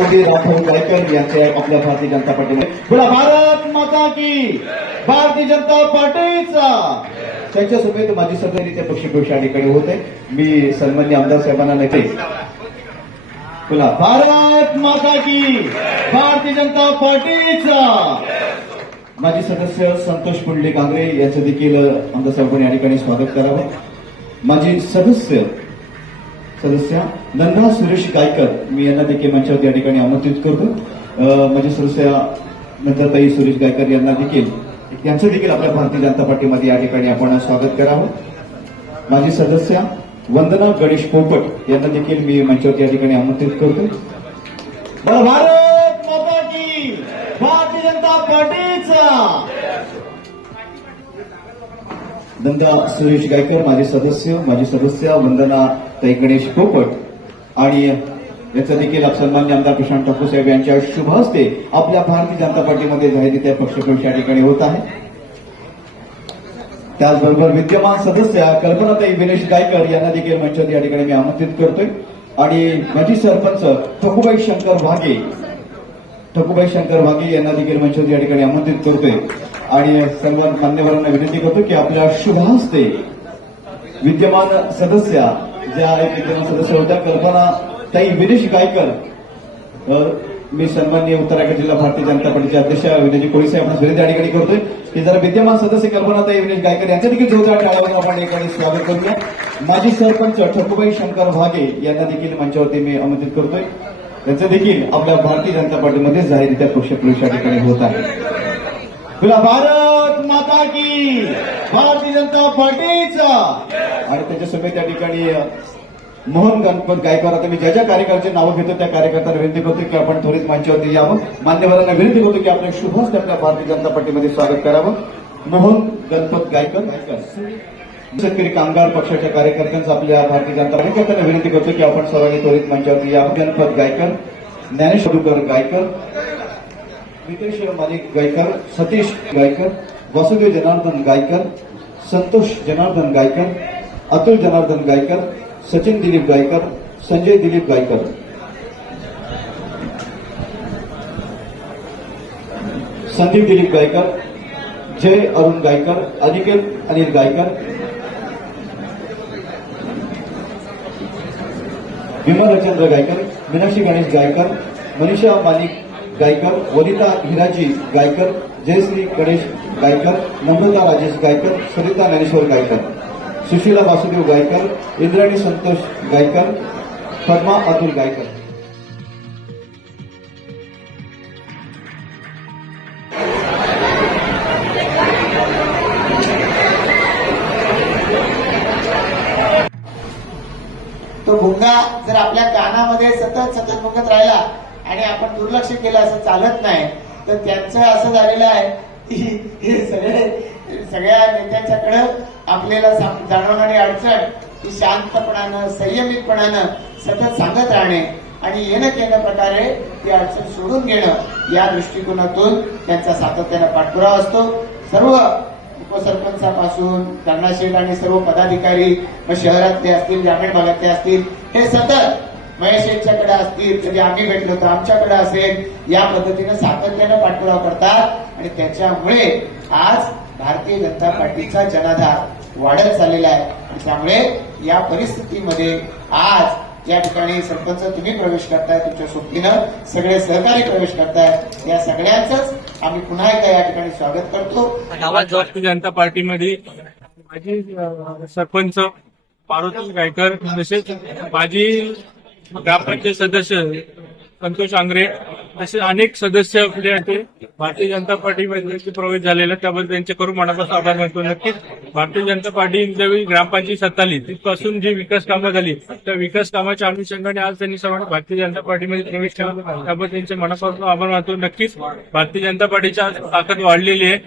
मोदी राठोड गायकर यांचे आपल्या भारतीय जनता पार्टीमध्ये. बोला भारत माता की भारतीय जनता पार्टीचा. त्यांच्यासोबत माझी सदस्य पक्षप्रवेश या ठिकाणी होते मी सन्मान्य आमदार साहेबांना नक्की बोला भारत माता की भारतीय जनता पार्टीचा. माजी सदस्य संतोष पुंडलिक कांगरे यांचं देखील आमदार साहेबांनी या ठिकाणी स्वागत करावं. माजी सदस्य सदस्य. नंदा सुरेश गायकर. मी यांना देखील मंचावरती या ठिकाणी आमंत्रित करतो. अं, माझे सदस्य नंदाताई सुरेश गायकर यांना देखील यांचं देखील आपल्या भारतीय जनता पार्टीमध्ये या ठिकाणी आपण स्वागत करावं. माझी सदस्य वंदना गणेश पोपट यांना देखील मी मंचावरती या ठिकाणी आमंत्रित करतो. नंदा सुरेश गायकर माझे सदस्य माझे सदस्य वंदना ताई गणेश पोपट आणि याचा देखील सन्मान्य आमदार प्रशांत ठाकूर साहेब यांच्या शुभ हस्ते आपल्या भारतीय जनता पार्टीमध्ये जाहीररित्या पक्षप्रवेश या ठिकाणी होत आहे. त्याचबरोबर विद्यमान सदस्य कल्पनाताई विनेश गायकर यांना देखील मंचात या ठिकाणी मी आमंत्रित करतोय. आणि माजी सरपंच ठकूबाई शंकर वाघे ठकूबाई शंकर वाघे यांना देखील मंचात या ठिकाणी आमंत्रित करतोय. आणि सर्व मान्यवरांना विनंती करतो की आपल्या शुभहस्ते विद्यमान सदस्य ज्या एक विद्यमान सदस्य होत्या कल्पना ताई विनेश गायकर तर मी सन्माननीय उत्तराखंड जिल्हा भारतीय जनता पार्टीचे अध्यक्ष विनयजी कोळी साहेब विनंती या ठिकाणी करतोय. की जरा विद्यमान सदस्य कल्पनाताई विनेश गायकर यांच्या देखील जोरदार टाळावर आपण या ठिकाणी स्वागत करूया. माजी सरपंच ठकूबाई शंकर भागे यांना देखील मंचावरती मी आमंत्रित करतोय. त्यांचं देखील आपल्या भारतीय जनता पार्टीमध्ये जाहीर त्या पक्षप्रवेश या ठिकाणी होत आहे. तुला भारत माता की भारतीय जनता पार्टीचा. आणि त्याच्यासोबत त्या ठिकाणी मोहन गणपत गायकवाड आता मी ज्या ज्या कार्यकर्त्याची नावं घेतो त्या कार्यकर्त्यांना विनंती करतो की आपण त्वरित मंचावरती यावं. मान्यवरांना विनंती करतो की आपण शुभच त्यांना आपल्या भारतीय जनता पार्टीमध्ये स्वागत करावं. मोहन गणपत गायकर शेतकरी कामगार पक्षाच्या कार्यकर्त्यांचा आपल्या भारतीय जनता कार्यकर्त्यांना विनंती करतो की आपण सर्वांनी त्वरित मंचावरती यावं. गणपत गायकर ज्ञानेश गायकर मितेश मालिक गायकर, सतीश गायकर, वसुदेव जनार्दन गायकर, संतोष जनार्दन गायकर, अतुल जनार्दन गायकर, सचिन दिलीप गायकर, संजय दिलीप गायकर। संदीप दिलीप गायकर, जय अरुण गायकर, अनिकेत अनिल गायकर। विमलचंद्र गायकर, मीनाक्षी गणेश गायकर, मनीषा मालिक गायकर वनिता हिराजी गायकर जयश्री गणेश गायकर नम्रता राजेश गायकर सरिता ज्ञानेश्वर गायकर सुशीला वासुदेव गायकर इंद्राणी संतोष गायकर पद्मा अतुल गायकर. तो भुंगा जर आपल्या कानामध्ये सतत सतत भुंगत राहिला आणि आपण दुर्लक्ष केलं असं चालत नाही तर त्यांचं असं झालेलं आहे की हे सगळे सगळ्या नेत्यांच्याकडं आपल्याला जाणवणारी अडचण ही शांतपणानं संयमितपणानं सतत सांगत राहणे आणि येणं केलं प्रकारे ती अडचण सोडून घेणं या दृष्टिकोनातून त्यांचा सातत्यानं पाठपुरावा असतो. सर्व उपसरपंचापासून धरणाशील आणि सर्व पदाधिकारी मग शहरातले असतील ग्रामीण भागातले असतील हे सतत महेश यांच्याकडे असतील कधी आम्ही भेटलो तर आमच्याकडे असेल या पद्धतीनं सातत्यानं पाठपुरावा करतात. आणि त्याच्यामुळे आज भारतीय जनता पार्टीचा जनाधार वाढत चाललेला आहे. आणि त्यामुळे या परिस्थितीमध्ये आज या ठिकाणी सरपंच तुम्ही प्रवेश करताय तुमच्या सोबतीनं सगळे सहकारी प्रवेश करताय. या सगळ्यांचंच आम्ही पुन्हा एकदा या ठिकाणी स्वागत करतो. भारतीय जनता पार्टीमध्ये अं, सरपंच पार्वती गायकर तसेच माजी ग्रामपंचायत सदस्य संतोष आंग्रे असे अनेक सदस्य आपले आहेत. भारतीय जनता पार्टीमध्ये प्रवेश झालेला त्याबद्दल त्यांचे करून मनापासून आभार मानतो. नक्कीच भारतीय जनता पार्टी ज्यावेळी ग्रामपंचायत सत्ताली तिथपासून जी विकास कामं झाली त्या विकास कामाच्या अनुषंगाने आज त्यांनी सर्वांना भारतीय जनता पार्टीमध्ये प्रवेश केला. त्याबद्दल त्यांचे मनापासून आभार मानतो. नक्कीच भारतीय जनता पार्टीची आज ताकद वाढलेली आहे.